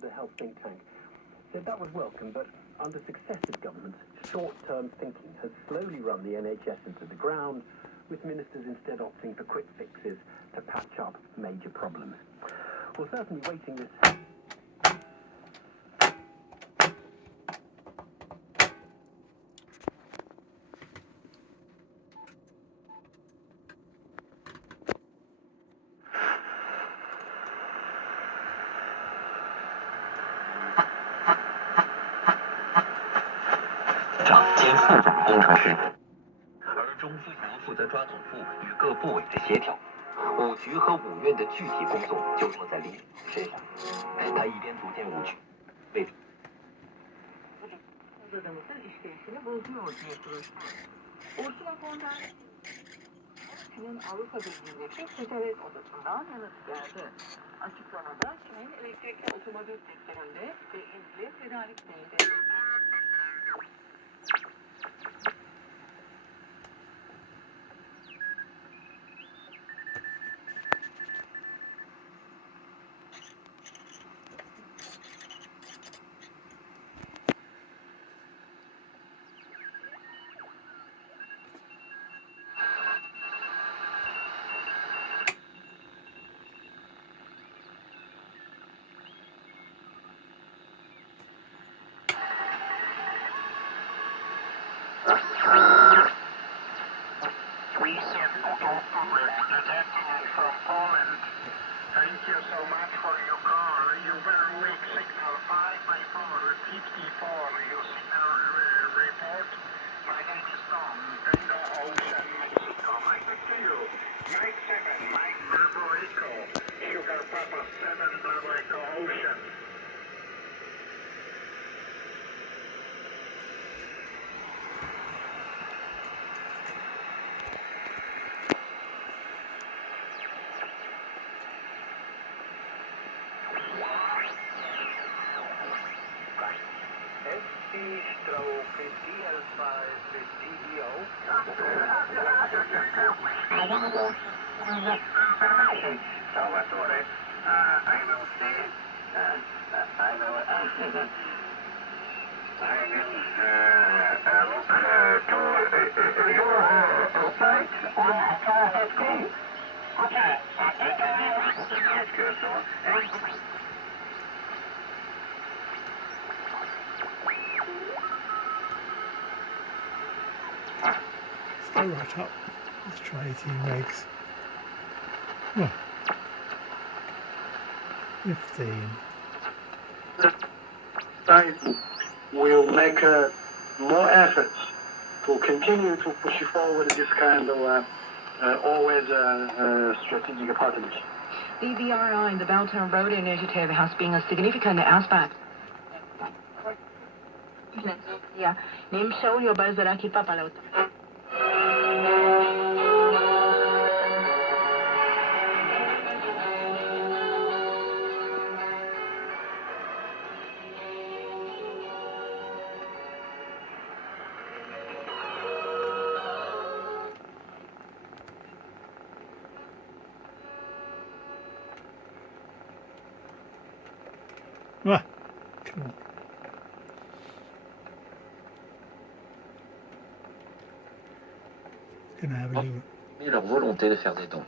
the health think tank, said that was welcome, but under successive governments, short-term thinking has slowly run the NHS into the ground, with ministers instead opting for quick fixes to patch up major problems. Well, certainly waiting this...而中副部负责抓总部与各部委的协调，5局和5院的具体工作就落在林身上。他一边组建5局，为Avrupa Birliği'ndeki ticaret odasından yanıt geldi. Açıklamada Çin elektrik ve otomobil sektöründe ve ilgili tedarik neydi? Go right up. Let's try 18 regs. Oh. 15. We'll make more efforts to continue to push forward this kind of always strategic partnership. BVRI in the Belt and Road Initiative has been a significant aspect. Yeah, name show your bazara ki papalot. Ah, come on. It's gonna have a little... Mais leur volonté de faire des dons.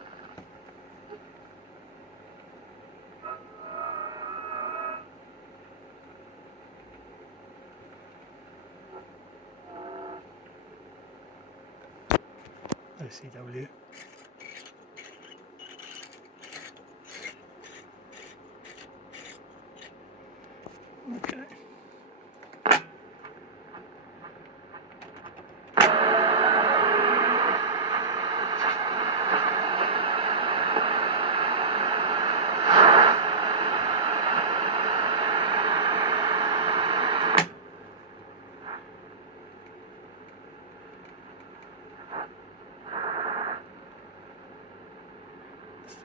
OCW. Okay.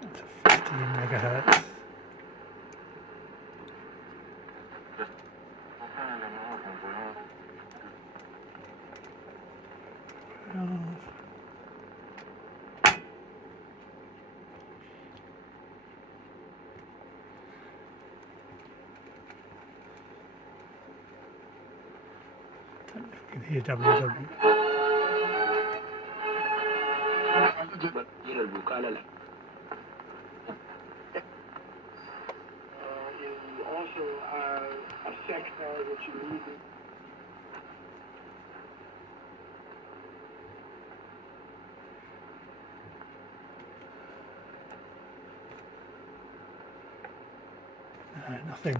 That's a 15 megahertz. Don't know if you can hear WW. You also a sector which you need. Nothing.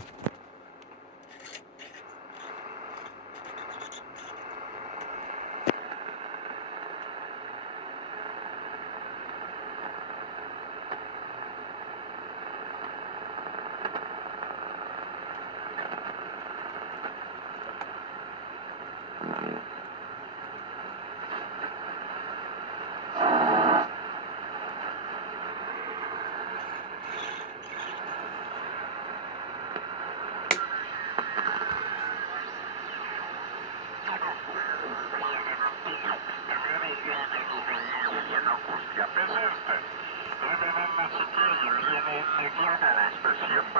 Спасибо,